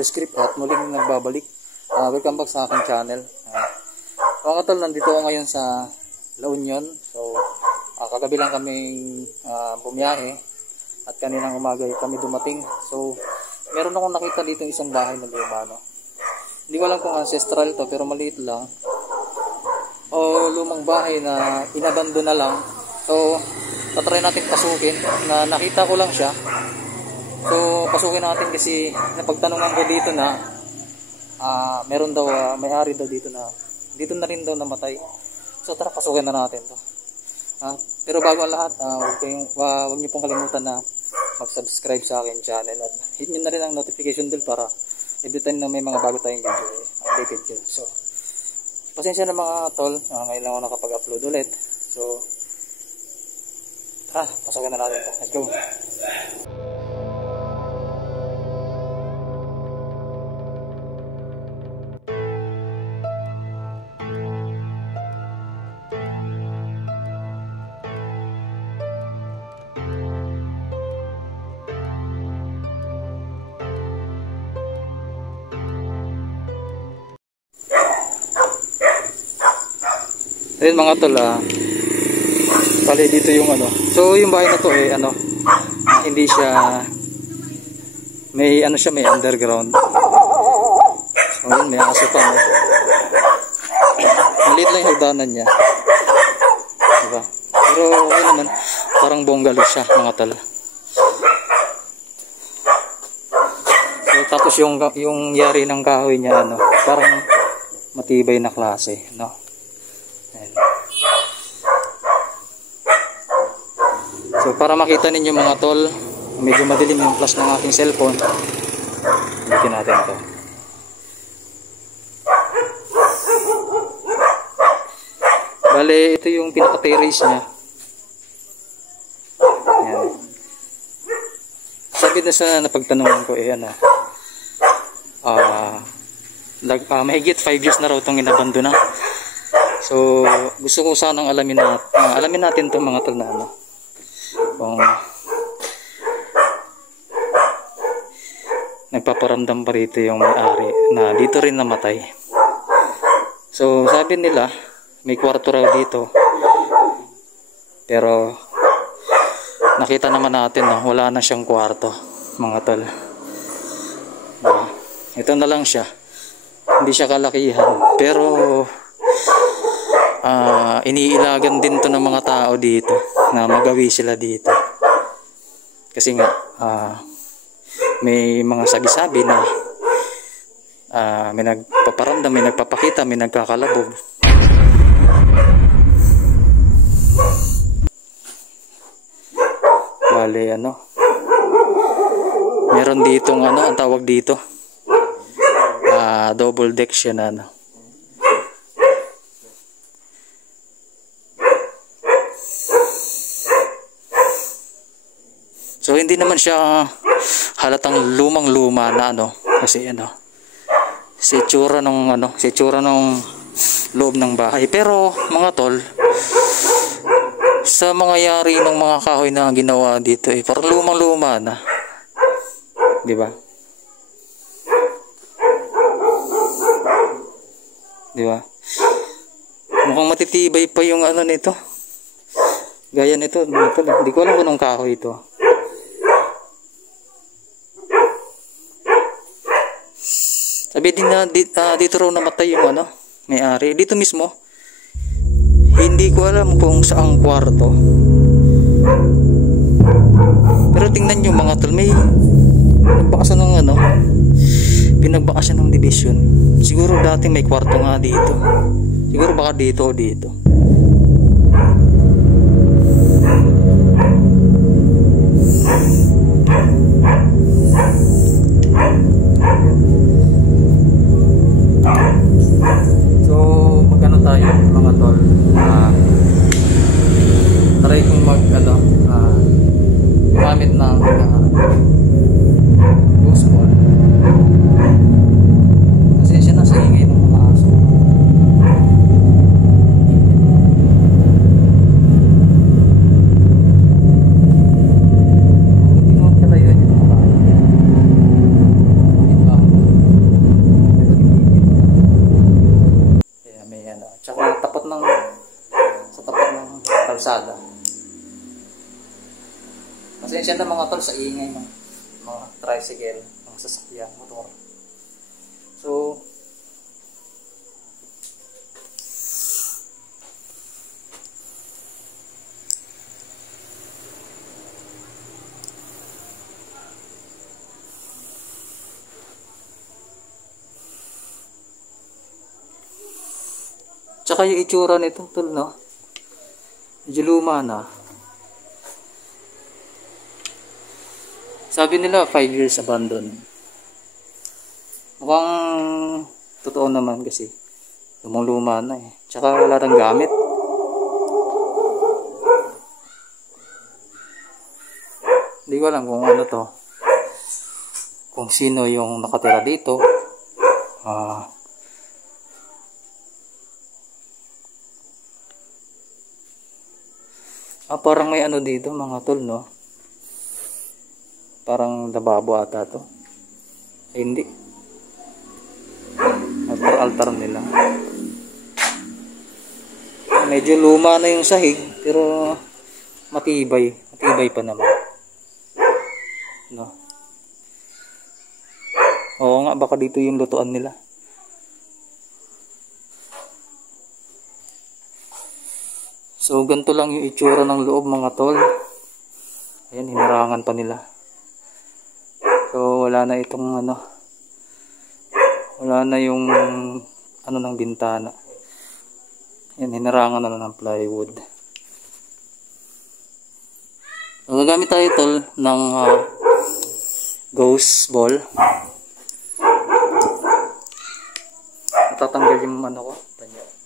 First Grip at muling nagbabalik. Welcome back sa aking channel. Mga tol, nandito ako ngayon sa La Union. So, kagabi lang kaming bumiyahe at kaninang umaga kami dumating. So, meron akong nakita dito isang bahay na luma, no? Hindi ko alam kung ancestral to, pero maliit lang. O lumang bahay na inabandon na lang. So, tatry natin pasukin. Nakita ko lang siya. So, pasukin natin kasi napagtanungan ko dito na meron daw, may-ari daw dito na na rin daw namatay. So, tara pasukin na natin to. Pero bago ang lahat, huwag niyo pong kalimutan na mag-subscribe sa akin channel at hit niyo na rin ang notification bell para every time na may mga bago tayong video, updated kayo. So, pasensya na mga tol, ngayon lang ako nakapag-upload ulit. So, tara, pasukin na natin to. Let's go! Ayun mga tol, pali dito yung ano. So yung bahay na to hindi siya may siya, may underground. So yun, may aso pa. Maliit lang yung hagdanan niya. Diba? Pero okay naman, parang bungalow siya mga tol. So tapos yung yari ng kahoy niya parang matibay na klase, no? So para makita ninyo mga tol, medyo madilim yung flash ng aking cellphone. Bitin natin ito. Bale, ito yung pinaka-terrace niya. Ayan. Sabi na sa napagtanungan ko mahigit 5 years na raw itong inabandona. So gusto ko sanang alamin natin itong mga tol na kung nagpaparamdam pa rito yung may-ari na dito rin namatay. So sabi nila may kwarto raw dito, pero nakita naman natin wala na siyang kwarto mga tol. Ito na lang siya, hindi siya kalakihan, pero iniilagan din to ng mga tao dito na magawi sila dito kasi nga may mga sabi-sabi na may nagpaparamdam, may nagpapakita, may nagkakalabog. Bale meron ditong ang tawag dito double deck siya na So hindi naman siya halatang lumang-luma na kasi si itsura ng loob ng bahay. Pero mga tol, sa mga yari ng mga kahoy na ginawa dito parang lumang-luma na. 'Di ba? 'Di ba? Mukhang matitibay pa yung nito. Gaya nito, hindi ko alam kung anong kahoy ito. Sabi din na dito raw namatay yung may-ari. Dito mismo. Hindi ko alam kung saang kwarto. Pero tingnan nyo mga tol, may nagbakasan ng pinagbakasan ng division. Siguro dati may kwarto nga dito. Siguro baka dito o dito. Tayo mga tol, try kong gamit ng ghost ball kasi siya nasa ingay ng mga aso. Hindi naman kalayo yung mga bahay. kalsada. Pasensya na mga tol sa ingay ng mga tricycle, mga sasakyan, motor. So, tsaka yung itsura nito, tol, no? Medyo luma na. Sabi nila 5 years abandon. Mukhang totoo naman kasi lumang-luma na eh. Tsaka wala nang gamit. Hindi ko alam kung ano to. Kung sino yung nakatira dito. Parang may ano dito mga tol, no? Parang lababo ata to. Ay, hindi. Altar nila. Medyo luma na yung sahig, pero matibay. Matibay pa naman. No? Oo nga, baka dito yung lutuan nila. So, ganito lang yung itsura ng loob mga tol. Ayan, hinarangan pa nila. So, wala na itong ano. Wala na yung ano ng bintana. Ayan, hinarangan na lang ng plywood. So, gagamit tayo tol ng ghost ball. Matatanggal yung ano ko. Tanyo.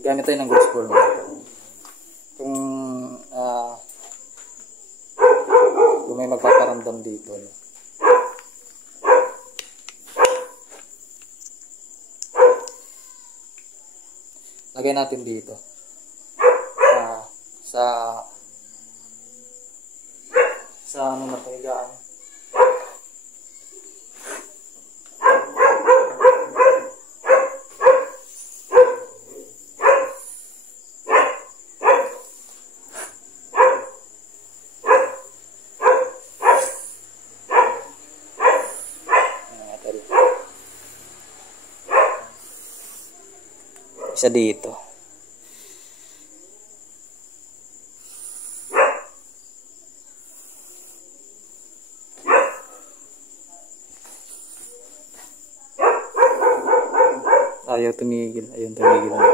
Gamit tayo ng ghost ball. Kung may magpaparamdam dito. Lagay natin dito. Sa ano na pahigaan. Isa dito. Ayaw tumigil. Ayun, tumigil na.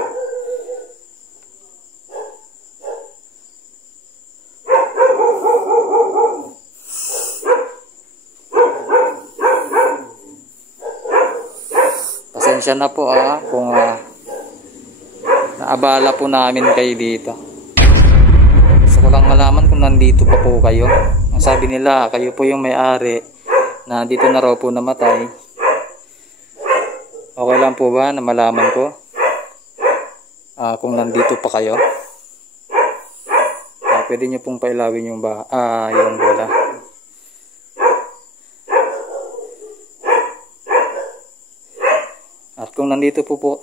Pasensya na po kung naabala po namin kayo dito. Gusto ko lang malaman kung nandito pa po kayo. Ang sabi nila, kayo po yung may-ari na dito na raw po namatay. Okay lang po ba na malaman ko kung nandito pa kayo? Pwede nyo pong pailawin yung yung bola. At kung nandito pa po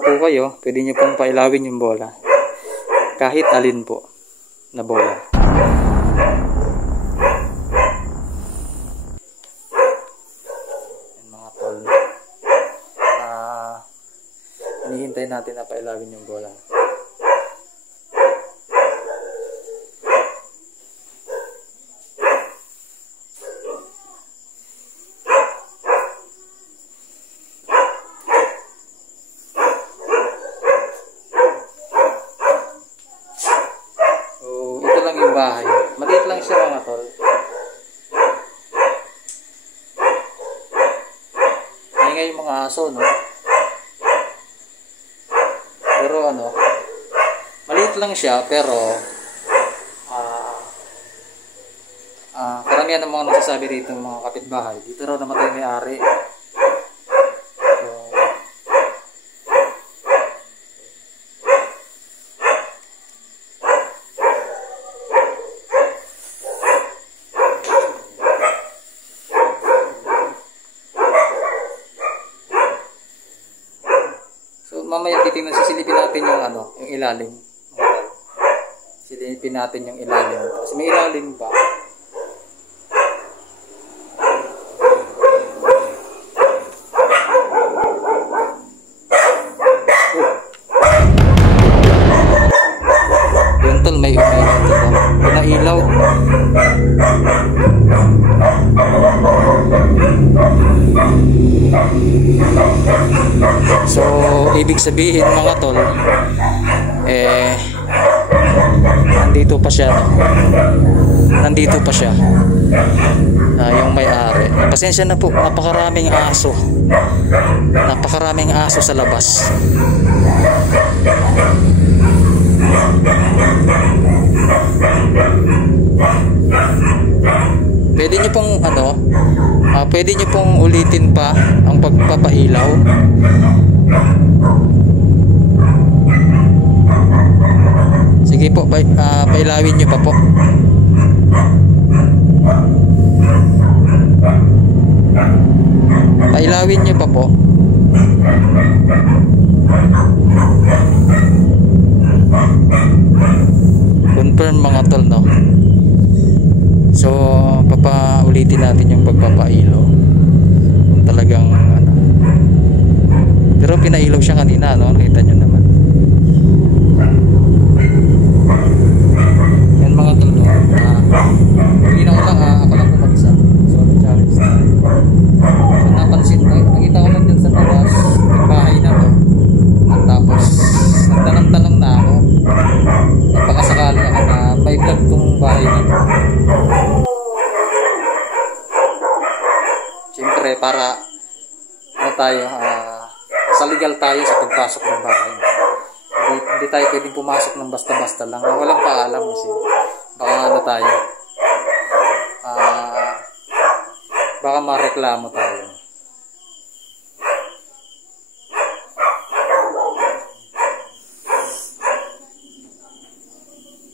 kayo, pwede nyo pong pailawin yung bola. Kahit alin po na bola. Yan mga tol. Hinihintay natin na pailawin yung bola. Bahay. Maliit lang siya mga tol. Ingay yung mga aso, no? Pero ano, maliit lang siya, pero karamihan ng mga nagsasabi dito ng mga kapitbahay. Dito raw namatay may-ari. mamaya sisilipin natin yung ano, yung ilalim. Silipin natin yung ilalim. Kasi may ilalim pa. Yun tol, may umilaw dito. Pinailaw. So, ibig sabihin mga tol, nandito pa siya, no? Nandito pa siya, yung may-ari. Pasensya na po, napakaraming aso sa labas. Pwede nyo pong pwede nyo pong ulitin pa ang pagpapailaw. Sige po, pailawin nyo pa po. Pailawin nyo pa po. Confirm mga tol, no? So, papaulitin natin yung pagpapailaw. Kung talagang pero pinailaw siya kanina, no? Kita nyo naman. Yan mga tol, no? Linaw lang, ako lang pumagsa. So, challenge tayo. So, napansin, nakita ko lang dyan sa labas yung bahay na to. At tapos, nagtanong-tanong na ako. Napakasakali ako na may vlog tong bahay na to. Siyempre, para tayo, sa legal tayo sa pagpasok ng bahay. Hindi tayo pwedeng pumasok ng basta-basta lang. Walang paalam kasi baka tayo. Baka mareklamo tayo.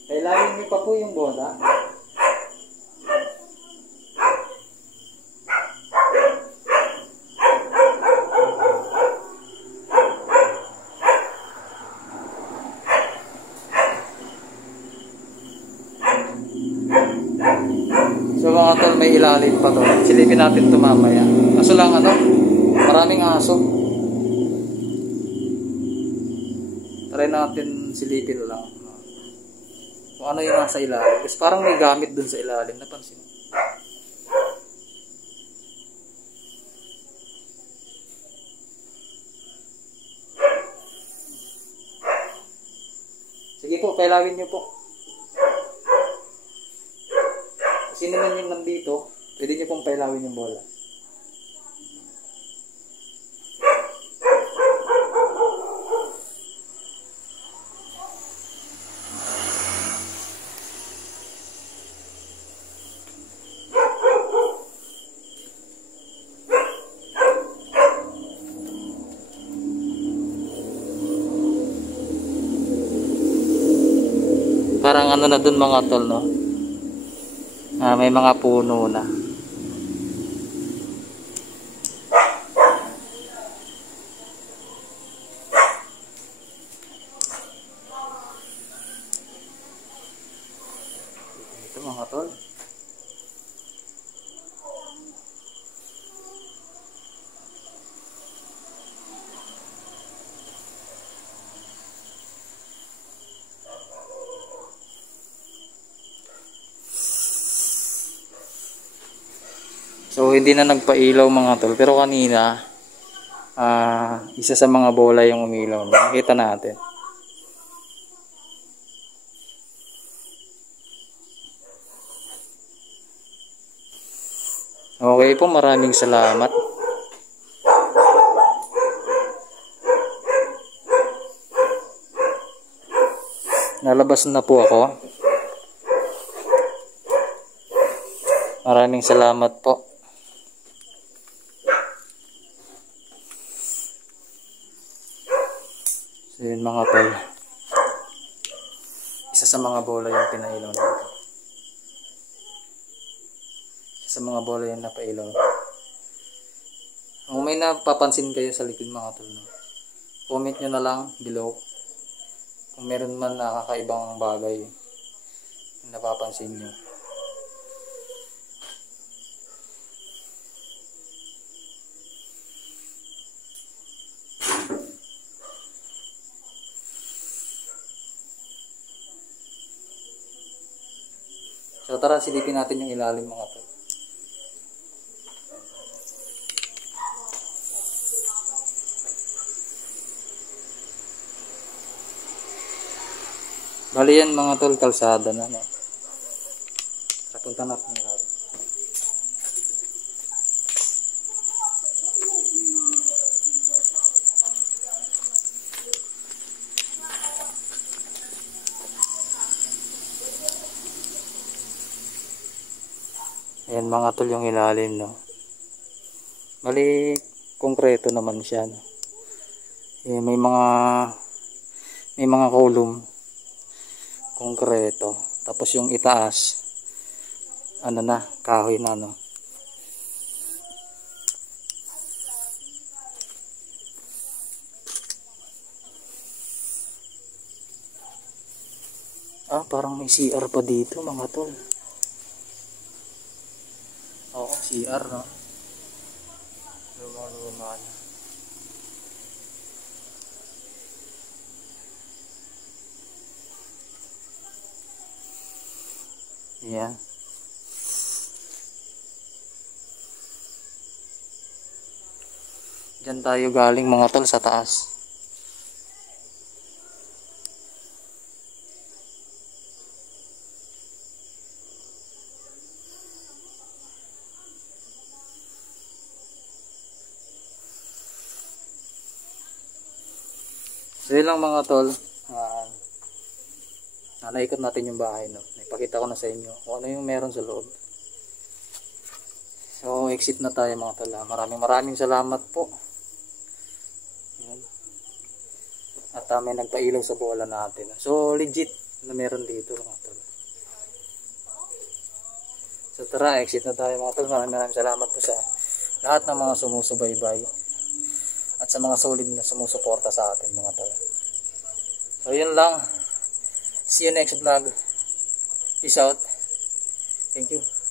Kailangan niyo pa po yung bola. So mga tol, may ilalim pa to. Silipin natin ito mamaya. Kaso lang maraming aso. Try natin silipin lang kung ano yung nasa ilalim. Kasi parang may gamit dun sa ilalim. Napansin. Sige po, pailawin nyo po. Sino man yung nandito, pwede nyo pong pailawin yung bola. Parang na dun mga tol, no? May mga puno na. Ito mga tol. So hindi na nagpailaw mga tol, pero kanina isa sa mga bola yung umilaw. Nakita natin. Okay po, maraming salamat. Nalabas na po ako. Maraming salamat po. So yun mga tol, isa sa mga bola yung pinailaw natin. Isa sa mga bola yung napailaw. Kung may napapansin kayo sa likod mga tol, no? Comment nyo na lang below kung meron man na kakaibang bagay na napapansin nyo. So tara, silipin natin yung ilalim mga tol. Bali yan mga tol, kalsada na, no? Punta natin yung ilalim. Ayan mga tol yung ilalim, no? Bali, konkreto naman siya, no? Eh, may mga column konkreto. Tapos yung itaas, ano na, kahoy na, no? Ah, parang may CR pa dito mga tol. Oo, CR, no? Luma-luma na. Yan. Diyan tayo galing mga tol sa taas. So yun lang mga tol. Naikot natin yung bahay, no? Ipakita ko na sa inyo kung ano yung meron sa loob. So exit na tayo mga tol. Maraming salamat po. Yan. At may nagpailaw sa bola natin. So legit na meron dito mga tol. So tara, exit na tayo mga tol. Maraming salamat po sa lahat ng mga sumusubaybay at sa mga solid na sumusuporta sa atin mga tol. So yun lang. See you next vlog. Peace out. Thank you.